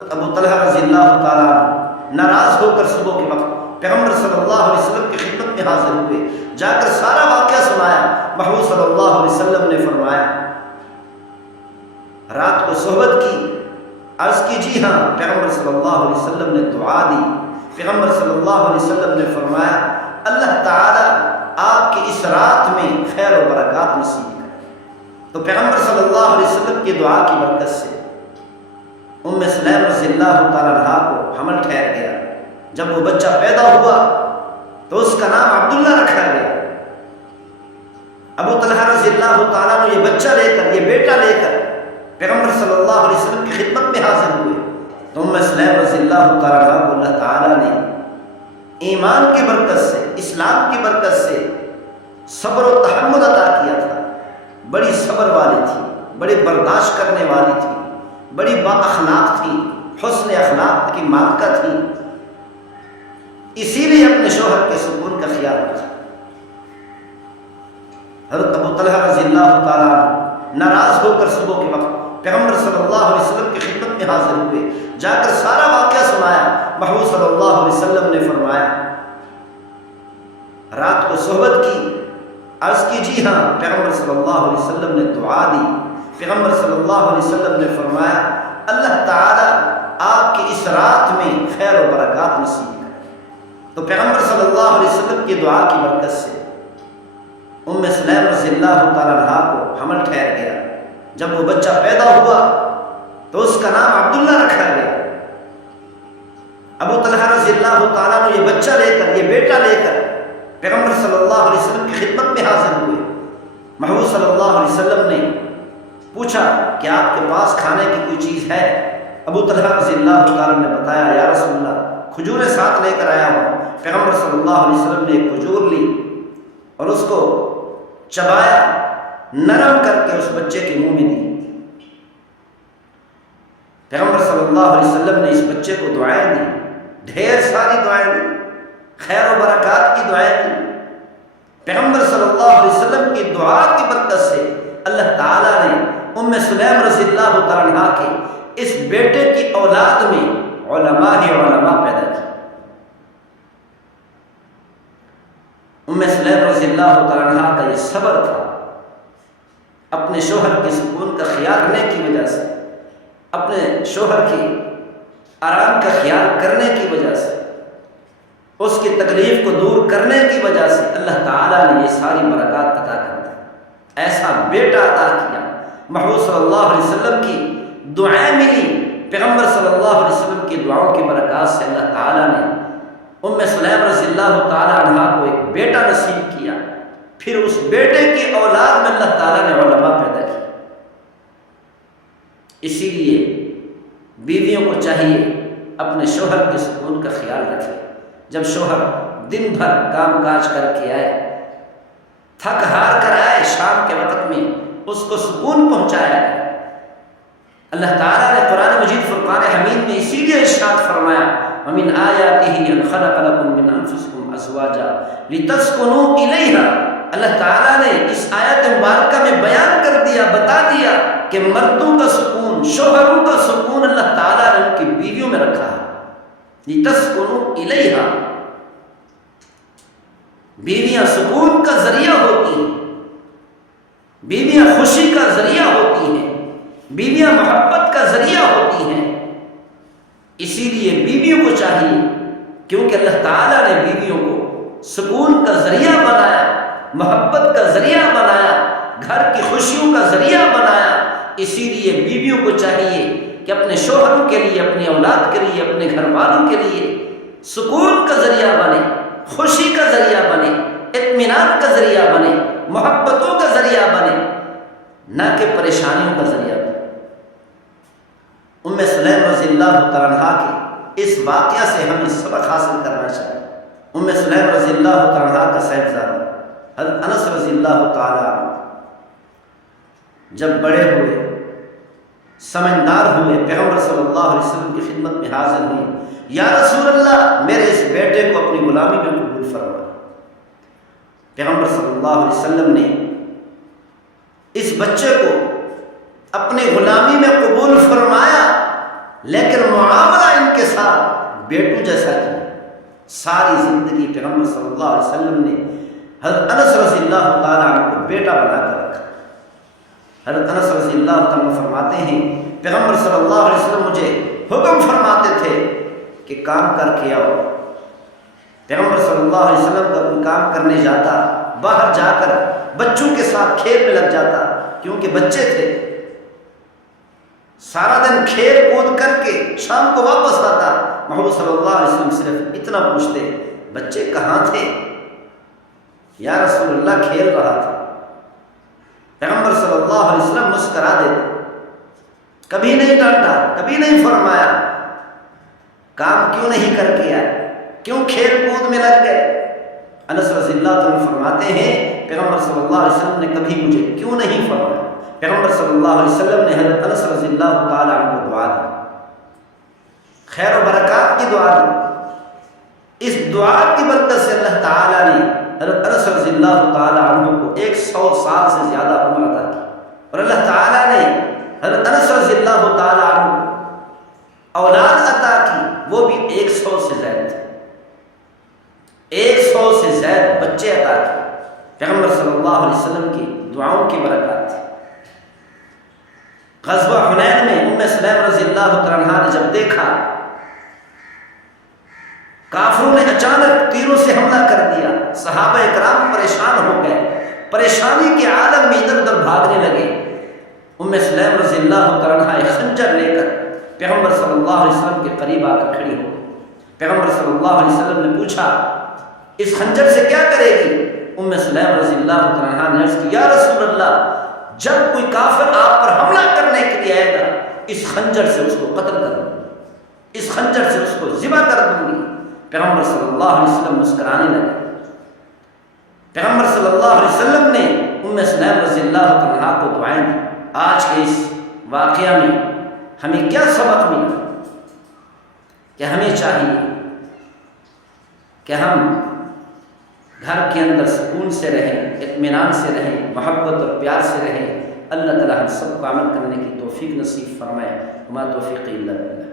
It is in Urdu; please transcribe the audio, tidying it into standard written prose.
ابو طلحہ رضی اللہ تعالیٰ عنہ ناراض ہو کر صبح کے وقت پیغمبر صلی اللہ علیہ وسلم کی خدمت میں حاضر ہوئے، جا کر سارا واقعہ سنایا۔ محبوب صلی اللہ علیہ وسلم نے فرمایا، رات کو صحبت کی؟ عرض کی جی ہاں۔ پیغمبر صلی اللہ علیہ وسلم نے دعا دی۔ پیغمبر صلی اللہ علیہ وسلم نے فرمایا، اللہ تعالیٰ آپ کی اس رات میں خیر و برکات نصیب کرے۔ تو پیغمبر صلی اللہ علیہ وسلم کی دعا کی برکت سے ام سلیم رضی اللہ تعالیٰ عنہ کو حمل ٹھہر گیا۔ جب وہ بچہ پیدا ہوا تو اس کا نام عبداللہ رکھا گیا۔ ابو طلحہ رضی اللہ تعالیٰ عنہ یہ بچہ لے کر، یہ بیٹا لے کر پیغمبر صلی اللہ علیہ وسلم کی خدمت میں حاضر ہوئے تو ام سلیم رضی اللہ تعالیٰ عنہ کو اللہ تعالیٰ نے ایمان کی برکت سے، اسلام کی برکت سے صبر و تحمل عطا کیا تھا۔ بڑی صبر والی تھی، بڑی برداشت کرنے والی تھی، بڑی با اخلاق تھی، حسن اخلاق کی مالکہ تھی، اسی لیے اپنے شوہر کے سکون کا خیال رکھا۔ حضرت ابو طلحہ رضی اللہ تعالیٰ عنہ ناراض ہو کر صبح کے وقت پیغمبر صلی اللہ علیہ وسلم کی خدمت میں حاضر ہوئے، جا کر سارا واقعہ سنایا۔ محبوب صلی اللہ علیہ وسلم نے فرمایا، رات کو صحبت کی؟ عرض کی جی ہاں۔ پیغمبر صلی اللہ علیہ وسلم نے دعا دی۔ پیغمبر صلی اللہ علیہ وسلم نے فرمایا، اللہ تعالیٰ آپ کی اس رات میں خیر و برکات نصیب کرے۔ تو پیغمبر صلی اللہ علیہ وسلم کی دعا کی برکت سے ام سلیم رضی اللہ تعالیٰ عنہ کو حمل ٹھہر گیا۔ جب وہ بچہ پیدا ہوا تو اس کا نام عبداللہ رکھا گیا۔ ابو طلحہ رضی اللہ تعالیٰ عنہ یہ بچہ لے کر، یہ بیٹا لے کر پیغمبر صلی اللہ علیہ وسلم کی خدمت میں حاضر ہوئے۔ محبوب صلی اللہ علیہ وسلم نے پوچھا کہ آپ کے پاس کھانے کی کوئی چیز ہے؟ ابو طلحہ رضی اللہ تعالیٰ نے بتایا، یا رسول اللہ کھجوریں ساتھ لے کر آیا ہوں۔ پیغمبر صلی اللہ علیہ وسلم نے ایک کھجور لی اور اس کو چبایا، نرم کر کے اس بچے کے منہ میں دی۔ پیغمبر صلی اللہ علیہ وسلم نے اس بچے کو دعائیں دی، ڈھیر ساری دعائیں دی، خیر و برکات کی دعائیں دی۔ پیغمبر صلی اللہ علیہ وسلم کی دعا کی برکت سے اللہ تعالیٰ نے ام سلیم رضی اللہ تعالیٰ عنہ کے اس بیٹے کی اولاد میں علماء ہی علماء پیدا کی۔ ام سلیم رضی اللہ تعالیٰ عنہ کا یہ صبر تھا، اپنے شوہر کے سکون کا خیال رکھنے کی وجہ سے، اپنے شوہر کے آرام کا خیال کرنے کی وجہ سے، اس کی تکلیف کو دور کرنے کی وجہ سے اللہ تعالیٰ نے یہ ساری برکات عطا کر دی، ایسا بیٹا عطا کیا۔ محبوب صلی اللہ علیہ وسلم کی دعائیں ملی، پیغمبر صلی اللہ علیہ وسلم کی دعاؤں کی برکات سے اللہ تعالیٰ نے ام سلیم رضی اللہ تعالیٰ عنہ کو ایک بیٹا نصیب کیا۔ پھر اس بیٹے کی اولاد میں اللہ تعالیٰ نے علماء پیدا کیا۔ اسی لیے بیویوں کو چاہیے اپنے شوہر کے سکون کا خیال رکھے۔ جب شوہر دن بھر کام کاج کر کے آئے، تھک ہار کر آئے، شام کے وقت میں اس کو سکون پہنچایا۔ اللہ تعالیٰ نے قرآن مجید فرقان حمید میں اسی لیے ارشاد فرمایا، وَمِنْ آيَاتِهِ أَنْ خَلَقَ لَكُم مِّنْ أَنفُسِكُمْ أَزْوَاجًا لِتَسْكُنُوا إِلَيْهَا۔ اللہ تعالیٰ نے اس آیت مبارکہ میں بیان کر دیا، بتا دیا کہ مردوں کا سکون، شوہروں کا سکون اللہ تعالیٰ نے ان کی بیویوں میں رکھا ہے۔ لِتَسْكُنُوا إِلَيْهَا، بیویاں سکون کا ذریعہ ہوتی ہیں، بیویاں خوشی کا ذریعہ ہوتی ہیں، بیویاں محبت کا ذریعہ ہوتی ہیں۔ اسی لیے بیویوں کو چاہیے، کیونکہ اللہ تعالیٰ نے بیویوں کو سکون کا ذریعہ بنایا، محبت کا ذریعہ بنایا، گھر کی خوشیوں کا ذریعہ بنایا۔ اسی لیے بیویوں کو چاہیے کہ اپنے شوہروں کے لیے، اپنی اولاد کے لیے، اپنے گھر والوں کے لیے سکون کا ذریعہ بنے، خوشی کا ذریعہ بنے، اطمینان کا ذریعہ بنے، محبتوں کا ذریعہ بنے، نہ کہ پریشانیوں کا ذریعہ بنے۔ ام سلیم رضی اللہ تعالیٰ عنہ کے اس واقعہ سے ہمیں سبق حاصل کرنا چاہیے۔ ام سلیم رضی اللہ تعالیٰ عنہ کا صاحبزادہ حضرت انس رضی اللہ تعالیٰ عنہ جب بڑے ہوئے، سمجھدار ہوئے، پیغمبر صلی اللہ علیہ وسلم کی خدمت میں حاضر ہوئے، یا رسول اللہ میرے اس بیٹے کو اپنی غلامی میں قبول فرما۔ پیغمبر صلی اللہ علیہ وسلم نے اس بچے کو اپنی غلامی میں قبول فرمایا لیکن معاملہ ان کے ساتھ بیٹوں جیسا کیا۔ ساری زندگی پیغمبر صلی اللہ علیہ وسلم نے حضرت انس رضی اللہ تعالیٰ عنہ کو بیٹا بنا کر رکھا۔ حضرت انس رضی اللہ تعالیٰ فرماتے ہیں پیغمبر صلی اللہ علیہ وسلم مجھے حکم فرماتے تھے کہ کام کر کے آؤ۔ پیغمبر صلی اللہ علیہ وسلم کا کوئی کام کرنے جاتا، باہر جا کر بچوں کے ساتھ کھیل میں لگ جاتا، کیونکہ بچے تھے، سارا دن کھیل کود کر کے شام کو واپس آتا۔ محمد صلی اللہ علیہ وسلم صرف اتنا پوچھتے بچے کہاں تھے؟ یا رسول اللہ کھیل رہا تھا۔ پیغمبر صلی اللہ علیہ وسلم مسکرا دیتے، کبھی نہیں ڈانٹا، کبھی نہیں فرمایا کام کیوں نہیں کر کے آئے، کیوں کھیل کود میں لگ گئے۔ انس رضی اللہ عنہ فرماتے ہیں پیغمبر صلی اللہ علیہ وسلم نے کبھی مجھے کیوں نہیں فرمایا۔ پیغمبر صلی اللہ علیہ وسلم نے حضرت انس رضی اللہ تعالیٰ عنہ کو دعا دی، خیر و برکات کی دعا دی۔ اس دعا کی برکت سے اللہ تعالیٰ نے حضرت انس رضی اللہ تعالیٰ عنہ کو 100 سال سے زیادہ عمر عطا کی، اور اللہ تعالیٰ نے حضرت انس رضی اللہ تعالیٰ عنہ کو اولاد عطا کی، وہ بھی 100 سے زائد تھے، 100 سے زائد بچے عطا کیے۔ پیغمبر صلی اللہ علیہ وسلم کی دعاؤں کی برکات تھی۔ غزوہ حنین میں ام سلیم رضی اللہ تعالیٰ عنہا نے جب دیکھا کافروں نے اچانک تیروں سے حملہ کر دیا، صحابہ اکرام پریشان ہو گئے، پریشانی کے عالم میں ادھر ادھر بھاگنے لگے۔ ام سلیم رضی اللہ تعالیٰ عنہا ایک خنجر لے کر پیغمبر صلی اللہ علیہ وسلم کے قریب آ کر کھڑی ہو گئی۔ پیغمبر صلی اللہ علیہ وسلم نے پوچھا اس خنجر سے کیا کرے گی؟ ام سلیم رضی اللہ تعالیٰ عنہا نے عرض کی یا رسول اللہ، جب کوئی کافر آپ پر حملہ کرنے کے لیے آئے گا اس خنجر سے اس کو قتل کر دوں گی، اس خنجر سے اس کو ذبح کر دوں گی۔ پیغمبر صلی اللہ علیہ وسلم مسکرانے لگے۔ پیغمبر صلی اللہ علیہ وسلم نے ام سلیم رضی اللہ عنہا کو دعائیں دی۔ آج کے اس واقعہ میں ہمیں کیا سبق ملا کہ ہمیں چاہیے کہ ہم گھر کے اندر سکون سے رہیں، اطمینان سے رہیں، محبت اور پیار سے رہیں۔ اللہ تعالی ہم سب کو عمل کرنے کی توفیق نصیب فرمائے۔ وما توفیق الا باللہ۔